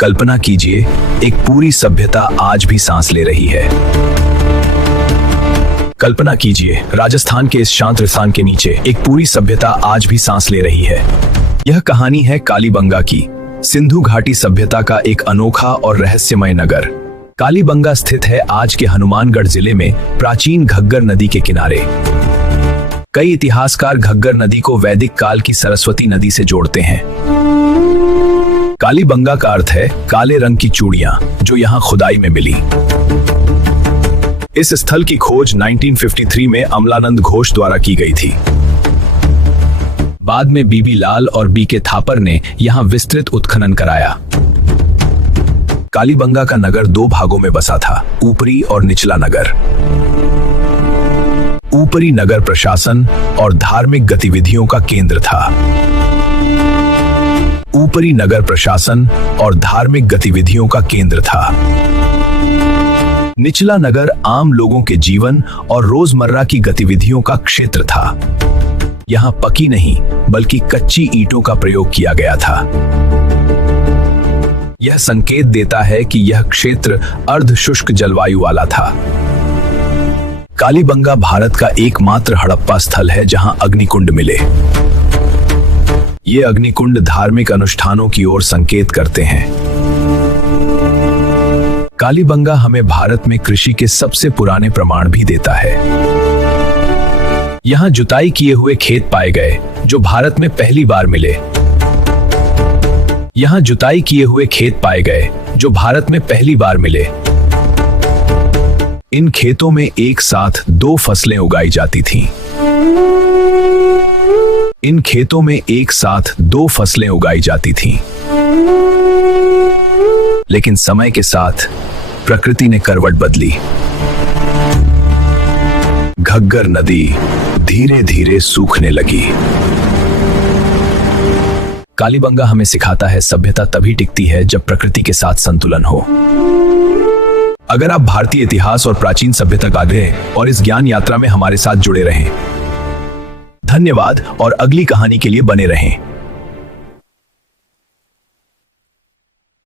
कल्पना कीजिए, एक पूरी सभ्यता आज भी सांस ले रही है। कल्पना कीजिए, राजस्थान के इस शांत स्थान के नीचे एक पूरी सभ्यता आज भी सांस ले रही है। यह कहानी है कालीबंगा की, सिंधु घाटी सभ्यता का एक अनोखा और रहस्यमय नगर। कालीबंगा स्थित है आज के हनुमानगढ़ जिले में, प्राचीन घग्गर नदी के किनारे। कई इतिहासकार घग्गर नदी को वैदिक काल की सरस्वती नदी से जोड़ते हैं। कालीबंगा का अर्थ है काले रंग की चूड़ियां, जो यहाँ खुदाई में मिली। इस स्थल की खोज 1953 में अमलानंद घोष द्वारा की गई थी। बाद में बीबी लाल और बीके थापर ने यहाँ विस्तृत उत्खनन कराया। कालीबंगा का नगर दो भागों में बसा था, ऊपरी और निचला नगर। ऊपरी नगर प्रशासन और धार्मिक गतिविधियों का केंद्र था। ऊपरी नगर प्रशासन और धार्मिक गतिविधियों का केंद्र था। निचला नगर आम लोगों के जीवन और रोजमर्रा की गतिविधियों का क्षेत्र था। यहाँ पकी नहीं बल्कि कच्ची ईंटों का प्रयोग किया गया था। यह संकेत देता है कि यह क्षेत्र अर्ध शुष्क जलवायु वाला था। कालीबंगा भारत का एकमात्र हड़प्पा स्थल है जहां अग्निकुंड मिले। ये अग्निकुंड धार्मिक अनुष्ठानों की ओर संकेत करते हैं। कालीबंगा हमें भारत में कृषि के सबसे पुराने प्रमाण भी देता है। यहाँ जुताई किए हुए खेत पाए गए, जो भारत में पहली बार मिले। यहाँ जुताई किए हुए खेत पाए गए, जो भारत में पहली बार मिले। इन खेतों में एक साथ दो फसलें उगाई जाती थीं। इन खेतों में एक साथ दो फसलें उगाई जाती थीं। लेकिन समय के साथ प्रकृति ने करवट बदली। घग्गर नदी धीरे धीरे सूखने लगी। कालीबंगा हमें सिखाता है, सभ्यता तभी टिकती है जब प्रकृति के साथ संतुलन हो। अगर आप भारतीय इतिहास और प्राचीन सभ्यता का अध्ययन और इस ज्ञान यात्रा में हमारे साथ जुड़े रहें। धन्यवाद और अगली कहानी के लिए बने रहें।